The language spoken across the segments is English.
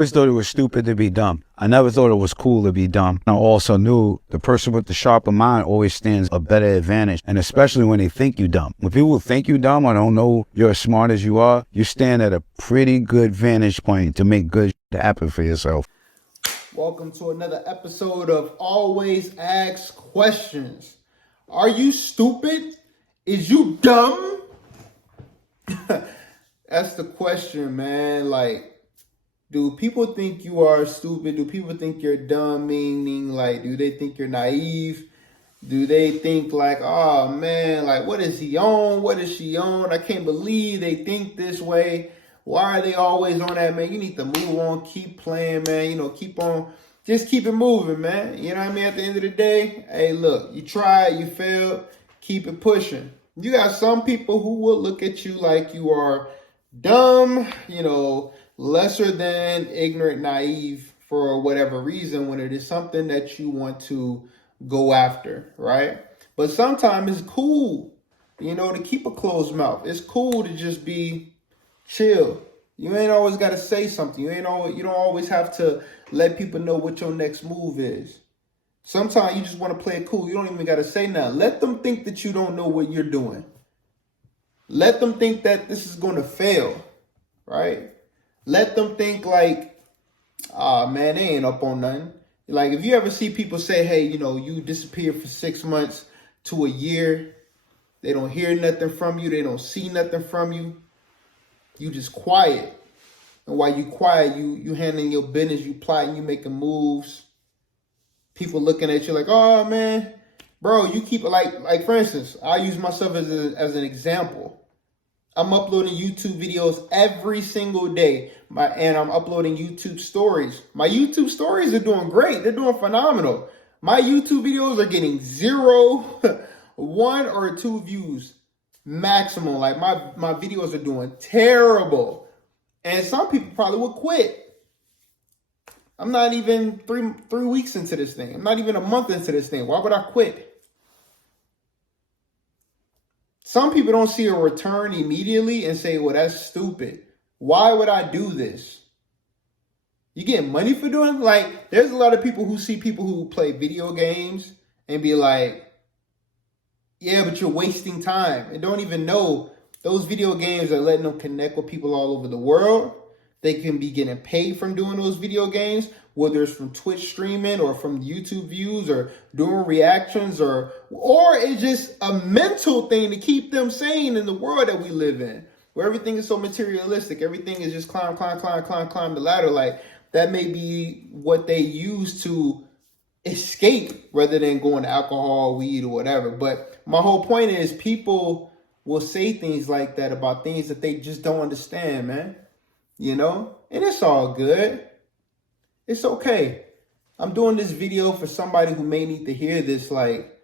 always thought it was stupid to be dumb. I never thought it was cool to be dumb. I also knew the person with the sharper mind always stands a better advantage, and especially when they think you dumb. When people think you dumb or don't know you're as smart as you are, you stand at a pretty good vantage point to make good happen for yourself. Welcome to another episode of Always Ask Questions. Are you stupid? Is you dumb? That's the question, man. Like, do people think you are stupid? Do people think you're dumb? Meaning, like, do they think you're naive? Do they think like, oh man, like what is he on? What is she on? I can't believe they think this way. Why are they always on that, man? You need to move on, keep playing, man. Keep on, just keep it moving, man. You know what I mean? At the end of the day, hey, look, you tried, you failed, keep it pushing. You got some people who will look at you like you are dumb, lesser than, ignorant, naive for whatever reason when it is something that you want to go after, right? But sometimes it's cool, to keep a closed mouth. It's cool to just be chill. You ain't always got to say something. You don't always have to let people know what your next move is. Sometimes you just want to play it cool. You don't even got to say nothing. Let them think that you don't know what you're doing. Let them think that this is going to fail, right? Let them think like, man, they ain't up on nothing. Like, if you ever see people say, hey, you disappeared for 6 months to a year, they don't hear nothing from you, they don't see nothing from you, you just quiet. And while you quiet, you handling your business, you plotting, you making moves. People looking at you like, oh, man, bro, you keep it like for instance, I use myself as an example. I'm uploading YouTube videos every single day, and I'm uploading YouTube stories. My YouTube stories are doing great. They're doing phenomenal. My YouTube videos are getting 0, 1 or 2 views maximum. Like my videos are doing terrible. And some people probably would quit. I'm not even three weeks into this thing. I'm not even a month into this thing. Why would I quit? Some people don't see a return immediately and say, well, that's stupid. Why would I do this? You get money for doing it? Like, there's a lot of people who see people who play video games and be like, yeah, but you're wasting time. And don't even know those video games are letting them connect with people all over the world. They can be getting paid from doing those video games, whether it's from Twitch streaming or from YouTube views or doing reactions or it's just a mental thing to keep them sane in the world that we live in, where everything is so materialistic. Everything is just climb the ladder. Like, that may be what they use to escape rather than going to alcohol, weed, or whatever. But my whole point is people will say things like that about things that they just don't understand, man. And it's all good. It's okay. I'm doing this video for somebody who may need to hear this. Like,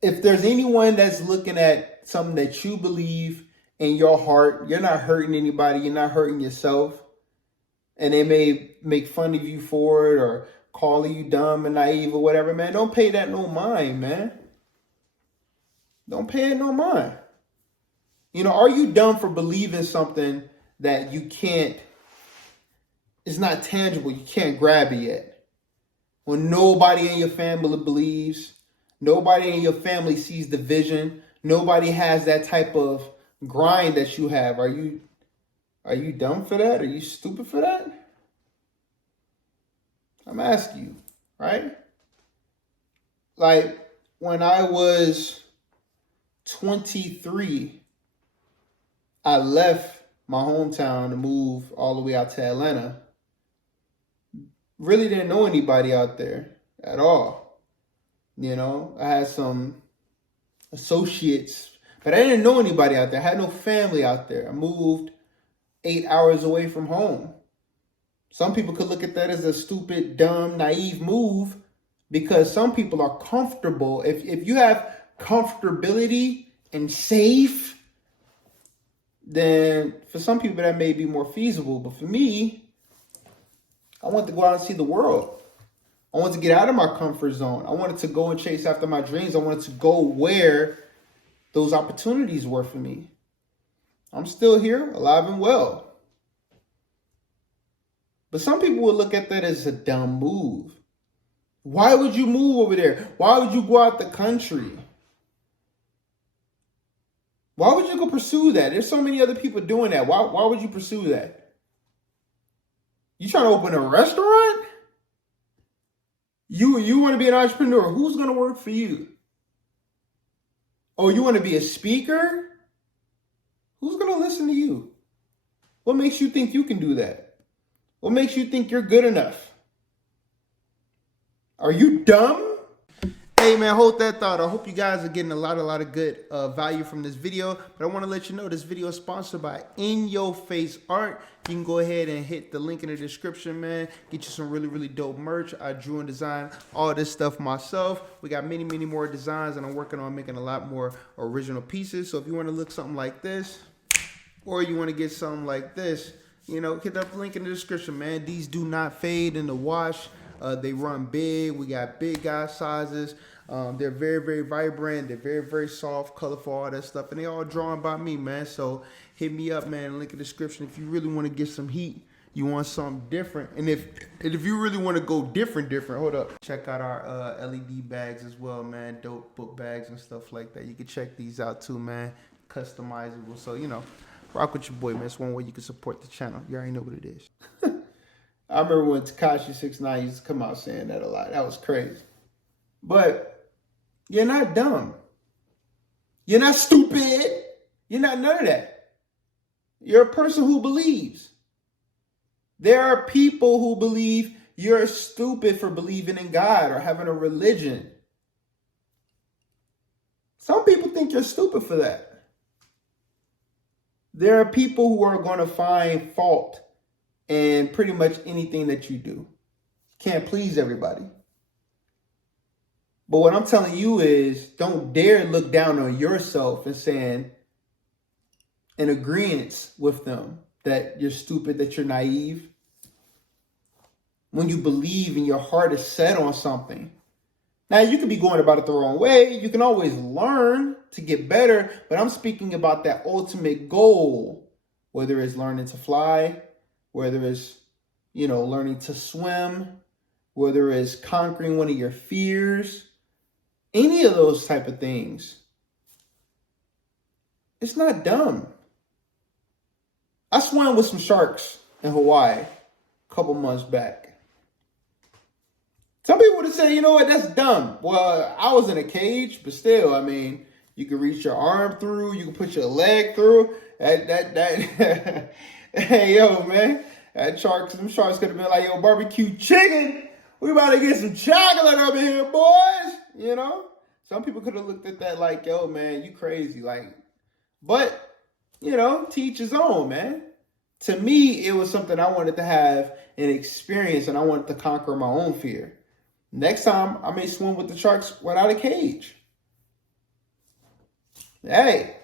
if there's anyone that's looking at something that you believe in your heart, you're not hurting anybody, you're not hurting yourself, and they may make fun of you for it or call you dumb and naive or whatever, man, don't pay that no mind, man. Don't pay it no mind. Are you dumb for believing something that you can't, it's not tangible, you can't grab it yet? When nobody in your family believes, nobody in your family sees the vision, nobody has that type of grind that you have. Are you dumb for that? Are you stupid for that? I'm asking you, right? Like, when I was 23, I left my hometown to move all the way out to Atlanta. Really didn't know anybody out there at all. I had some associates, but I didn't know anybody out there. I had no family out there. I moved 8 hours away from home. Some people could look at that as a stupid, dumb, naive move because some people are comfortable. If you have comfortability and safe, then for some people that may be more feasible. But for me, I want to go out and see the world. I want to get out of my comfort zone. I wanted to go and chase after my dreams. I wanted to go where those opportunities were for me. I'm still here, alive and well. But some people would look at that as a dumb move. Why would you move over there? Why would you go out the country? Why would you go pursue that? There's so many other people doing that. Why would you pursue that? You trying to open a restaurant? You want to be an entrepreneur. Who's going to work for you? Oh, you want to be a speaker? Who's going to listen to you? What makes you think you can do that? What makes you think you're good enough? Are you dumb? Hey man, hold that thought. I hope you guys are getting a lot of good value from this video. But I want to let you know this video is sponsored by In Your Face Art. You can go ahead and hit the link in the description, man. Get you some really dope merch. I drew and designed all this stuff myself. We got many more designs, and I'm working on making a lot more original pieces. So if you want to look something like this, or you want to get something like this, you know, hit that link in the description, man. These do not fade in the wash. They run big. We got big guy sizes. They're very vibrant. They're very soft, colorful, all that stuff. And they all drawn by me, man. So hit me up, man. Link in the description. If you really want to get some heat, you want something different. And if you really want to go different, hold up. Check out our LED bags as well, man. Dope book bags and stuff like that. You can check these out too, man. Customizable. So, you know, rock with your boy, man. It's one way you can support the channel. You already know what it is. I remember when Tekashi 6ix9ine used to come out saying that a lot. That was crazy. But you're not dumb. You're not stupid. You're not none of that. You're a person who believes. There are people who believe you're stupid for believing in God or having a religion. Some people think you're stupid for that. There are people who are going to find fault in pretty much anything that you do. Can't please everybody. But what I'm telling you is, don't dare look down on yourself and saying, in agreement with them, that you're stupid, that you're naive. When you believe and your heart is set on something. Now, you could be going about it the wrong way. You can always learn to get better. But I'm speaking about that ultimate goal, whether it's learning to fly, whether it's, you know, learning to swim, whether it's conquering one of your fears, any of those type of things. It's not dumb. I swam with some sharks in Hawaii a couple months back. Some people would have said, you know what, that's dumb. Well, I was in a cage, but still, I mean, you can reach your arm through, you can put your leg through. That hey, yo, man, them sharks could have been like, yo, barbecue chicken. We about to get some chocolate up in here, boys. You know? Some people could have looked at that like, yo, man, you crazy. Like, but, you know, to each his own, man. To me, it was something I wanted to have an experience, and I wanted to conquer my own fear. Next time, I may swim with the sharks without a cage. Hey,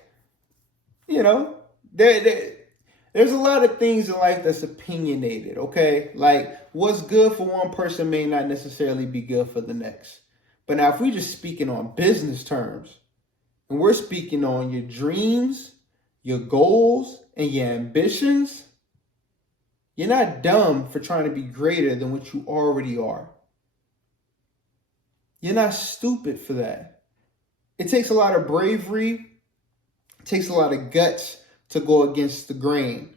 you know, there's a lot of things in life that's opinionated, okay? Like, what's good for one person may not necessarily be good for the next. But now, if we're just speaking on business terms, and we're speaking on your dreams, your goals, and your ambitions, you're not dumb for trying to be greater than what you already are. You're not stupid for that. It takes a lot of bravery. It takes a lot of guts to go against the grain.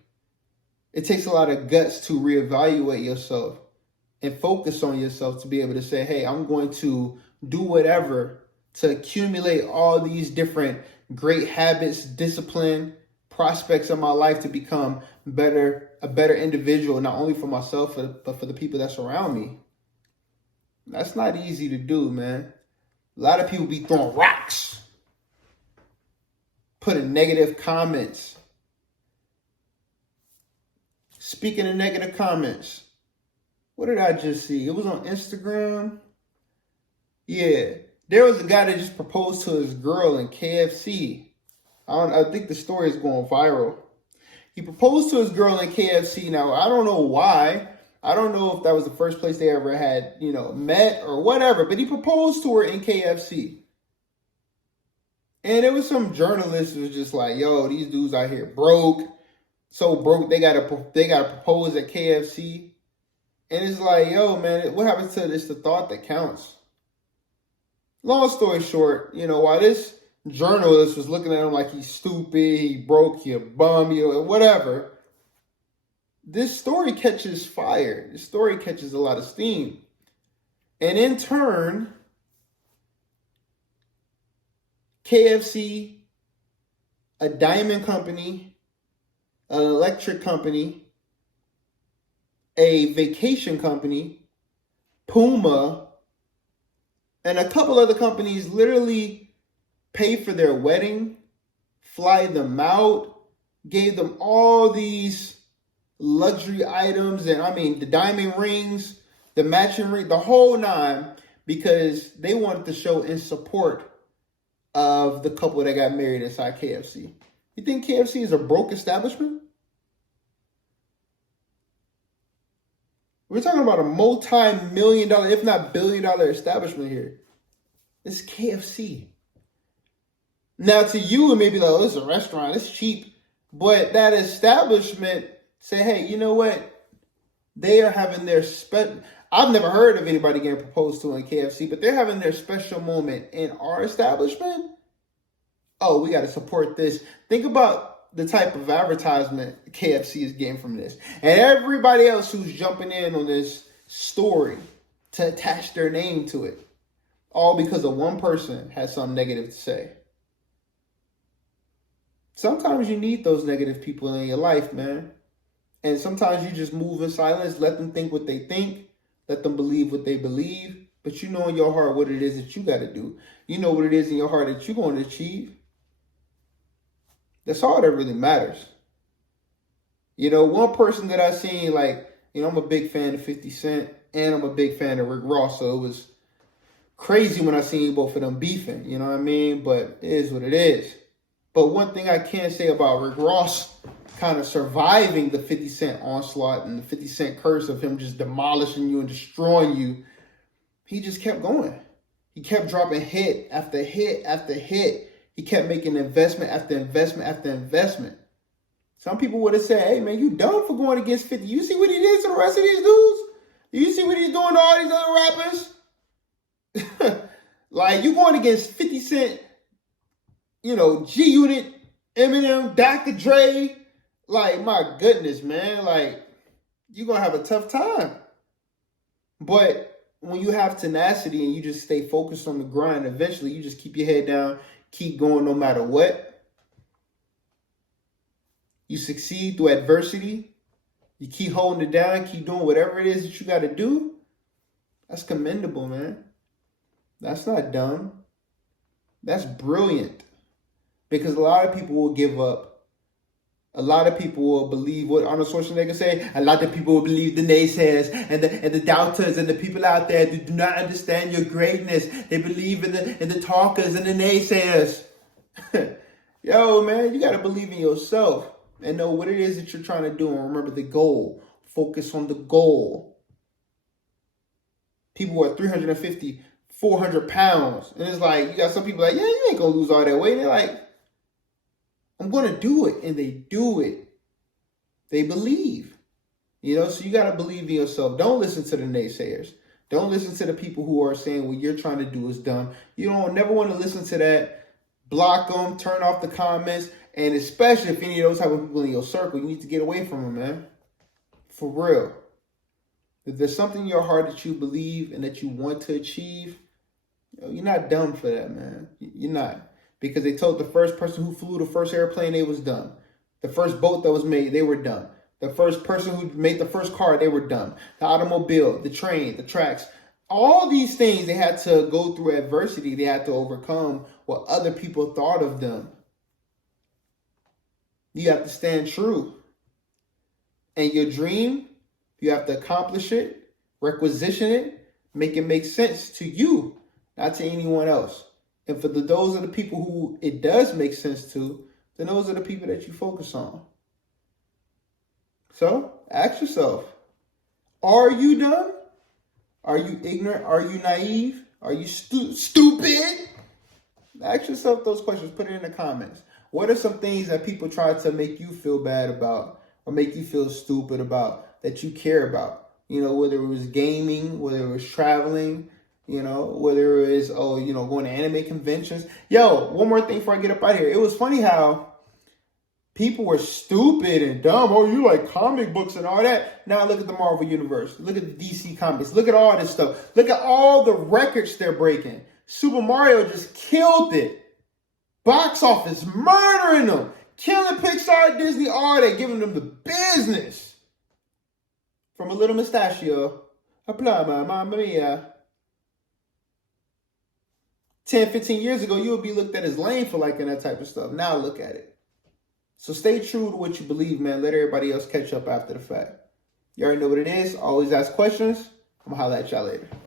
It takes a lot of guts to reevaluate yourself and focus on yourself to be able to say, hey, I'm going to do whatever to accumulate all these different great habits, discipline, prospects in my life to become a better individual, not only for myself, but for the people that surround me. That's not easy to do, man. A lot of people be throwing rocks, putting negative comments, speaking of negative comments. What did I just see? It was on Instagram. Yeah, there was a guy that just proposed to his girl in KFC. I think the story is going viral. He proposed to his girl in KFC. Now, I don't know why. I don't know if that was the first place they ever had, you know, met or whatever, but he proposed to her in KFC. And there was some journalist who was just like, yo, these dudes out here broke. So broke, they gotta propose at KFC. And it's like, yo, man, what happens to it's the thought that counts. Long story short, while this journalist was looking at him like he's stupid, he broke, he a bum, whatever, this story catches fire. This story catches a lot of steam. And in turn, KFC, a diamond company, an electric company, a vacation company, Puma, and a couple other companies literally paid for their wedding, fly them out, gave them all these luxury items, and I mean the diamond rings, the matching ring, the whole nine, because they wanted to show in support of the couple that got married inside KFC. You think KFC is a broke establishment? We're talking about a multi-million-dollar, if not billion-dollar establishment here. It's KFC. Now, to you, it may be like, oh, it's a restaurant, it's cheap. But that establishment say, hey, you know what? They are having their I've never heard of anybody getting proposed to in KFC, but they're having their special moment in our establishment. Oh, we got to support this. Think about the type of advertisement KFC is getting from this. And everybody else who's jumping in on this story to attach their name to it. All because of one person had something negative to say. Sometimes you need those negative people in your life, man. And sometimes you just move in silence, let them think what they think, let them believe what they believe. But you know in your heart what it is that you got to do. You know what it is in your heart that you're going to achieve. That's all that really matters. One person that I seen, I'm a big fan of 50 Cent and I'm a big fan of Rick Ross. So it was crazy when I seen both of them beefing, you know what I mean? But it is what it is. But one thing I can say about Rick Ross kind of surviving the 50 Cent onslaught and the 50 Cent curse of him just demolishing you and destroying you, he just kept going. He kept dropping hit after hit after hit. He kept making investment after investment after investment. Some people would have said, hey, man, you dumb for going against 50. You see what he did to the rest of these dudes? You see what he's doing to all these other rappers? Like, you going against 50 Cent, G-Unit, Eminem, Dr. Dre. Like, my goodness, man. Like, you're going to have a tough time. But when you have tenacity and you just stay focused on the grind, eventually you just keep your head down, keep going no matter what. You succeed through adversity. You keep holding it down, keep doing whatever it is that you got to do. That's commendable, man. That's not dumb. That's brilliant. Because a lot of people will give up. A lot of people will believe what Arnold Schwarzenegger say. A lot of people will believe the naysayers and the doubters and the people out there that do not understand your greatness. They believe in the talkers and the naysayers. Yo, man, you got to believe in yourself and know what it is that you're trying to do. And remember the goal. Focus on the goal. People are 350, 400 pounds. And it's like, you got some people like, yeah, you ain't going to lose all that weight. And they're like, I'm going to do it. And they do it. They believe. So you got to believe in yourself. Don't listen to the naysayers. Don't listen to the people who are saying what you're trying to do is dumb. You don't never want to listen to that. Block them. Turn off the comments. And especially if any of those type of people in your circle, you need to get away from them, man. For real. If there's something in your heart that you believe and that you want to achieve, you're not dumb for that, man. You're not. Because they told the first person who flew the first airplane, they was dumb. The first boat that was made, they were dumb. The first person who made the first car, they were dumb. The automobile, the train, the tracks, all these things, they had to go through adversity. They had to overcome what other people thought of them. You have to stand true. And your dream, you have to accomplish it, requisition it, make it make sense to you, not to anyone else. And for those are the people who it does make sense to, then those are the people that you focus on. So ask yourself, are you dumb? Are you ignorant? Are you naive? Are you stupid? Ask yourself those questions. Put it in the comments. What are some things that people try to make you feel bad about or make you feel stupid about that you care about? You know, whether it was gaming, whether it was traveling, you know, whether it was, going to anime conventions. Yo, one more thing before I get up out of here. It was funny how people were stupid and dumb. Oh, you like comic books and all that. Now look at the Marvel Universe. Look at the DC Comics. Look at all this stuff. Look at all the records they're breaking. Super Mario just killed it. Box office murdering them. Killing Pixar, Disney, all that. Giving them the business. From a little mustachio. Apply my mamma mia. 10, 15 years ago, you would be looked at as lame for liking that type of stuff. Now look at it. So stay true to what you believe, man. Let everybody else catch up after the fact. You already know what it is. Always ask questions. I'm going to holler at y'all later.